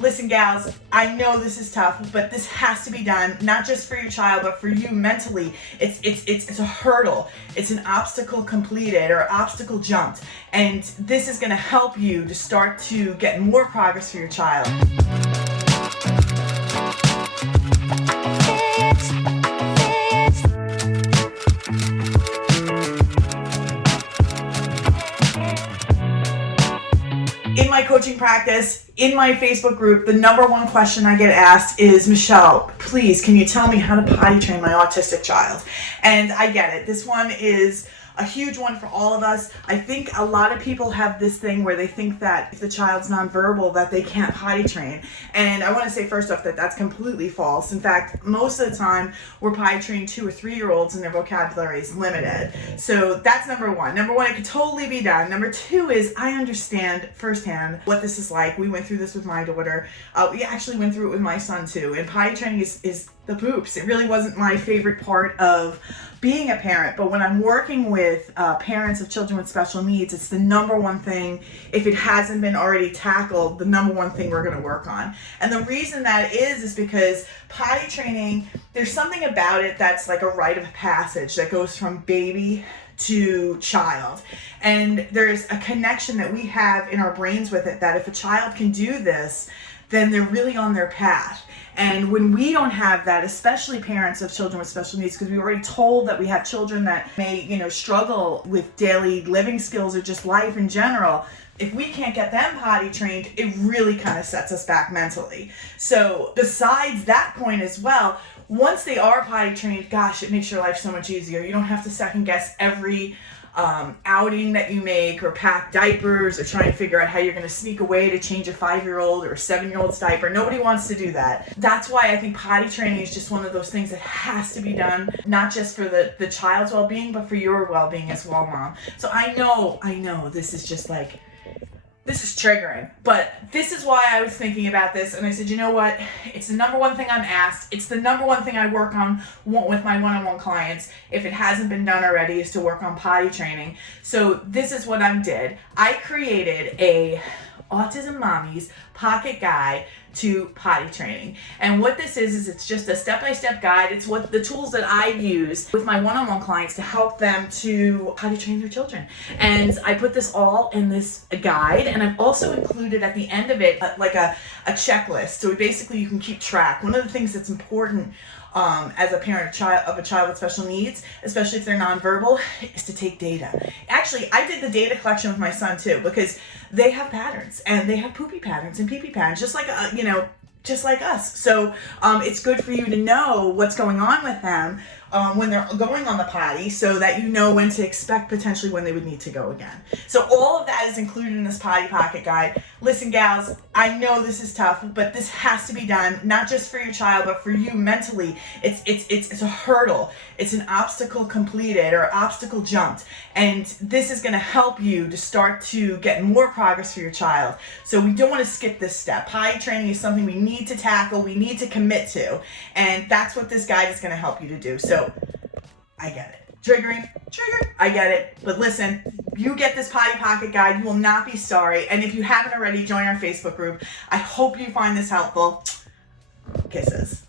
Listen, gals, I know this is tough, but this has to be done, not just for your child, but for you mentally. It's a hurdle. It's an obstacle completed or obstacle jumped. And this is going to help you to start to get more progress for your child. In my coaching practice, in my Facebook group, the number one question I get asked is, Michelle, please, can you tell me how to potty train my autistic child? And I get it. This one is a huge one for all of us. I think a lot of people have this thing where they think that if the child's nonverbal that they can't potty train. And I want to say first off that that's completely false. In fact, most of the time we're potty training 2 or 3 year olds and their vocabulary is limited. So that's number one. Number one, it could totally be done. Number two is I understand firsthand what this is like. We went through this with my daughter. We actually went through it with my son too. And potty training is the poops. It really wasn't my favorite part of being a parent, but when I'm working with parents of children with special needs, it's the number one thing, if it hasn't been already tackled, the number one thing we're going to work on. And the reason that is because potty training, there's something about it that's like a rite of passage that goes from baby to child. And there's a connection that we have in our brains with it that if a child can do this, then they're really on their path. And when we don't have that, especially parents of children with special needs, because we already told that we have children that may, struggle with daily living skills or just life in general, if we can't get them potty trained, it really kind of sets us back mentally. So besides that point as well, once they are potty trained, gosh, it makes your life so much easier. You don't have to second guess every outing that you make or pack diapers or try and figure out how you're going to sneak away to change a 5-year-old or a 7-year-old's diaper. Nobody wants to do that. That's why I think potty training is just one of those things that has to be done, not just for the child's well-being, but for your well-being as well, Mom. So I know this is just like, this is triggering, but this is why I was thinking about this, and I said, you know what, it's the number one thing I'm asked, it's the number one thing I work on with my one-on-one clients, if it hasn't been done already, is to work on potty training. So this is what I did. I created a Autism Mommy's pocket guide to potty training. And what this is it's just a step-by-step guide. It's what the tools that I use with my one-on-one clients to help them to potty train their children. And I put this all in this guide, and I've also included at the end of it like a checklist. So basically you can keep track. One of the things that's important as a parent of a child with special needs, especially if they're nonverbal, is to take data. Actually, I did the data collection with my son too, because they have patterns, and they have poopy patterns and pee-pee patterns, just like just like us. So it's good for you to know what's going on with them when they're going on the potty, so that you know when to expect potentially when they would need to go again. So all of that is included in this potty pocket guide. Listen, gals, I know this is tough, but this has to be done, not just for your child, but for you mentally. It's a hurdle. It's an obstacle completed or obstacle jumped. And this is going to help you to start to get more progress for your child. So we don't want to skip this step. Potty training is something we need to tackle, we need to commit to. And that's what this guide is going to help you to do. So I get it. Trigger, I get it. But listen, you get this potty pocket guide, you will not be sorry. And if you haven't already, join our Facebook group. I hope you find this helpful. Kisses.